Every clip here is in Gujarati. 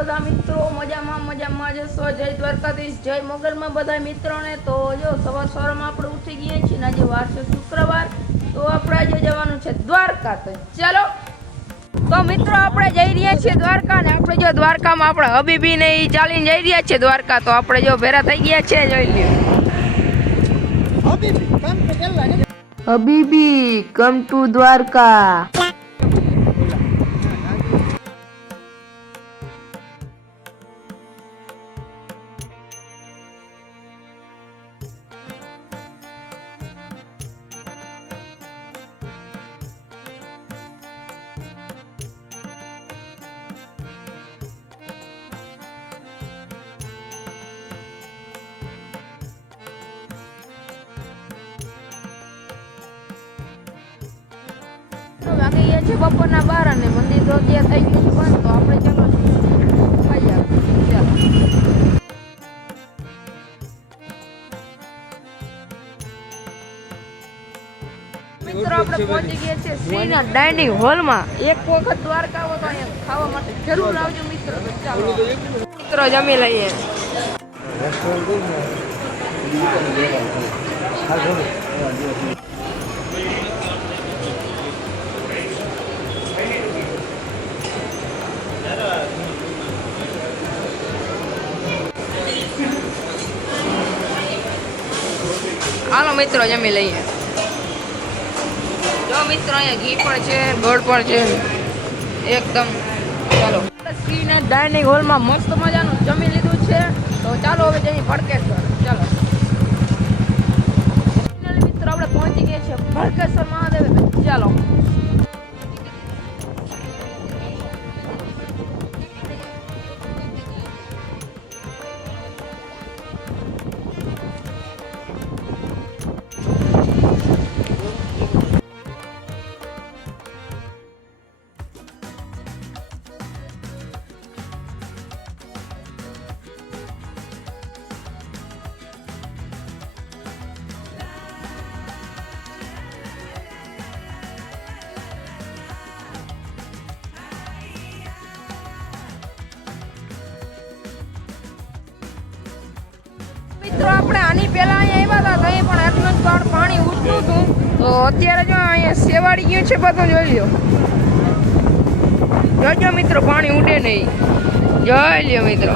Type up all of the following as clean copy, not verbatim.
બધા મિત્રો મજામાં જશો। જય દ્વારકાધીશ, જય મોગલમાં બધા મિત્રોને। તો જો સવારમાં આપણે ઉઠી ગયા છીએ ને આજે વાર છે શુક્રવાર, તો આપણે આજે જવાનું છે દ્વારકા। તો ચાલો તો મિત્રો આપણે જઈ રહ્યા છીએ દ્વારકા ને આપણે જો દ્વારકામાં આપણે હબીબી ને ઈ ચાલીને જઈ રહ્યા છીએ દ્વારકા। તો આપણે જો ભેરા થઈ ગયા છે, જોઈ લ્યો। હબીબી કમ ટુ દ્વારકા। વાગી ગયા છે બપોરના 12 અને મંદિર તો ત્યાં થઈ ગયું છે બંધ। તો આપણે ચાલો મિત્રો આપણે પહોંચી ગયા છે શ્રીના ડાઇનિંગ હોલમાં। એક વખત દ્વારકા આવો તો અહીંયા ખાવા માટે જરૂર આવજો મિત્રો। તો ચાલો મિત્રો જમી લઈએ। હાલો મિત્રો જમી લઈએ। જો મિત્રો અહીંયા ઘી પણ છે, ગોળ પણ છે એકદમ। ચાલો શ્રીનાથ ડાઇનિંગ હોલમાં મસ્ત મજાનું જમી લીધું છે। તો ચાલો હવે જઈએ ભડકેશ્વર। ચાલો મિત્રો આપણે પહોંચી ગયા છે ભડકેશ્વર મહાદેવ। ચાલો મિત્રો આપણે આની પહેલા અહીંયા આવ્યા હતા, તો અહીં પણ એટલું જ પાણી ઉઠતું હતું। તો અત્યારે જો અહીંયા સેવાડી ગયું છે બધું, જોઈ લ્યો। જોજો મિત્રો પાણી ઉડે નહીં, જોઈ લ્યો મિત્રો।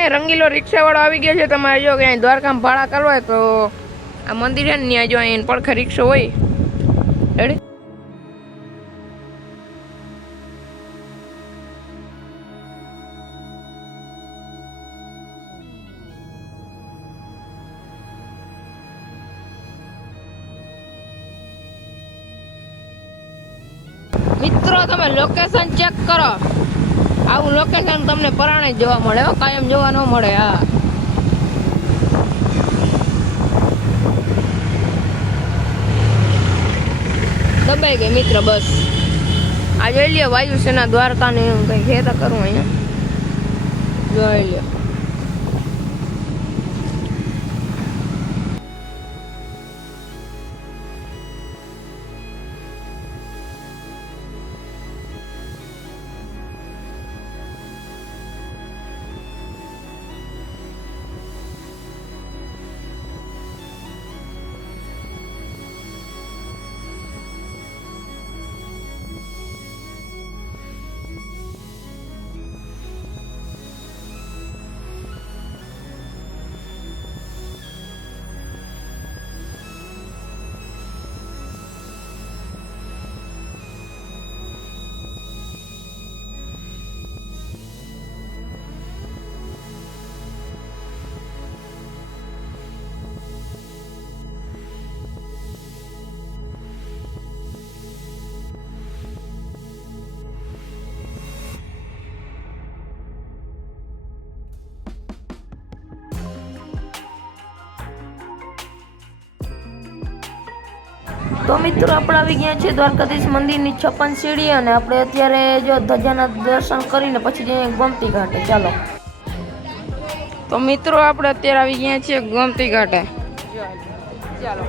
અહીંયા રંગીલો રિક્ષાવાળો આવી ગયો છે. તમારે જો ક્યાંય દ્વારકામાં ભાડા કરવા હોય તો આ મંદિર છે ને ત્યાં જો અહીંયા પડખે રિક્ષો હોય. રેડી? મિત્રો તમે લોકેશન ચેક કરો. આવું લોકેશન તમને પરાણે જોવા મળે, કાયમ જોવા ન મળે. હા, દબાઈ ગઈ મિત્ર. બસ આ જોઈ લ્યો વાયુસેના દ્વારકા ને એવું કઈ ખેતા કરું અહીંયા જોઈ લ્યો. તો મિત્રો આપણે આવી ગયા છે દ્વારકાધીશ મંદિરની 56 સીડી અને આપણે અત્યારે જો ધજાના દર્શન કરીને પછી જઈએ ગોમતી ઘાટે. ચાલો તો મિત્રો આપણે અત્યારે આવી ગયા છીએ ગોમતી ઘાટે. ચાલો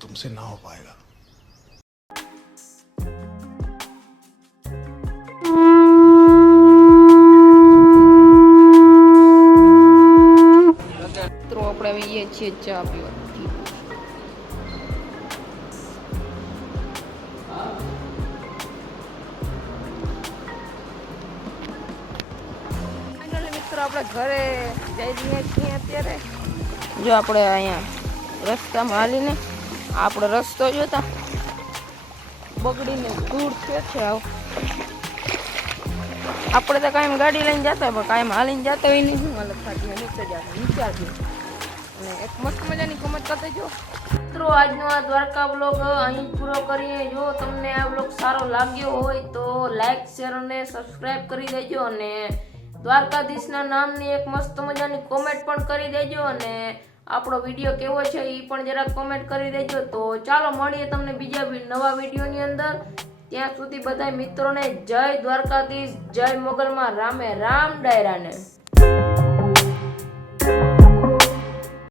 तुमसे ना हो पाएगा. મિત્રો આપણે આવીએ છીએ ચા પીવા. મિત્રો આપણે ઘરે જઈ રહ્યા છીએ અત્યારે. જો આપણે અહીંયા રસ્તામાં હાલીને આપણે રસ્તો જોતા બગડીને દૂર છે. આપણે તો કાયમ ગાડી લઈને જતા પણ કાયમ હાલીને જતા હોય નહીં. શું હાલત થતી હોય નીચે જતા વિચારજો. અને એક મસ્ત મજાની કોમેન્ટ કરતા જો. મિત્રો આજનો આ દ્વારકા બ્લોગ અહીં પૂરો કરીએ. જો તમને આ બ્લોગ સારો લાગ્યો હોય તો લાઈક શેર અને સબસ્ક્રાઈબ કરી દેજો અને દ્વારકાધીશના નામની એક મસ્ત મજાની કોમેન્ટ પણ કરી દેજો અને આપણો વિડીયો કેવો છે એ પણ જરા કોમેન્ટ કરી દેજો. તો ચાલો મળીએ તમને બીજા નવા વિડીયોની અંદર. ત્યાં સુધી બધા મિત્રોને જય દ્વારકાધીશ, જય મોગલમાં રામે રામ ડાયરાને.